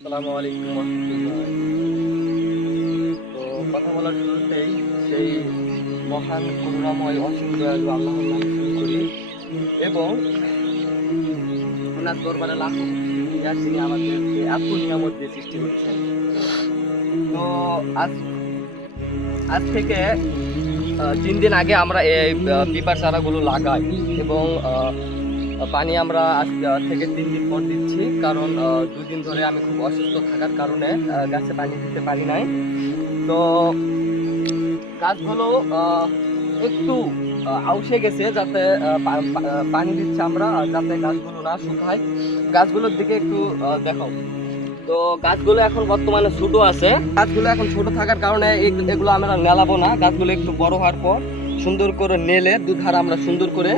আসসালামু আলাইকুম ওয়া তো কথা বলার শুরুতেই সেই মহান করুণাময় অসীম দয়ালু আল্লাহর নাম শুরু করি এবং ওনার দরবারে লাখো শুকরিয়া, তিনি আমাদেরকে এত নিয়ামত দিয়ে সৃষ্টি করছেন। তো আজ আজ থেকে 3 দিন আগে আমরা এই পিপার চারাগুলো লাগাই এবং পানি আমরা আজ থেকে 3 দিন পর দিচ্ছি, কারণ 2 দিন ধরে আমি খুব অসুস্থ থাকার কারণে গাছে পানি দিতে পারি নাই। তো গাছগুলো একটু আউশে গেছে, যাতে পানি দিচ্ছে আমরা যাতে গাছগুলো না শুকায়। গাছগুলোর দিকে একটু দেখো। তো গাছগুলো এখন বর্তমানে ছোট আছে, গাছগুলো এখন ছোট থাকার কারণে এগুলো আমরা নেলাবো না। গাছগুলো একটু বড় হওয়ার পর সুন্দর করে নেলে দুধার আমরা সুন্দর করে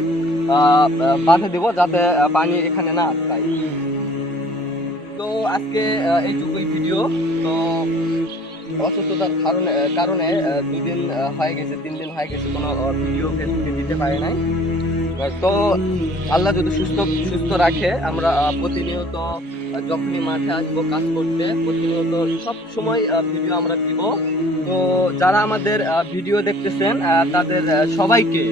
বাঁধে দেবো, যাতে পানি এখানে না আটকায়। তো আজকে এইটুকুই ভিডিও। তো অসুস্থতার কারণে 2 দিন হয়ে গেছে, 3 দিন হয়ে গেছে কোনো ভিডিও ফেসবুকে দিতে পারি নাই। তো আল্লাহ যদি সুস্থ সুস্থ রাখে, আমরা প্রতিনিয়ত যখনই মাঠে আসবো কাজ করতে, প্রতিনিয়ত সব সময় ভিডিও আমরা দিব। তো যারা আমাদের ভিডিও দেখতেছেন তাদের সবাইকে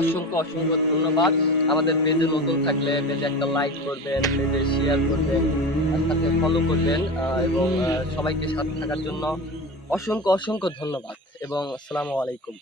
অসংখ্য অসংখ্য ধন্যবাদ। আমাদের পেজে নতুন থাকলে পেজে একটা লাইক করবেন, পেজে শেয়ার করবেন, সাথে ফলো করবেন এবং সবাইকে সাথে থাকার জন্য অসংখ্য অসংখ্য ধন্যবাদ এবং আসসালামু আলাইকুম।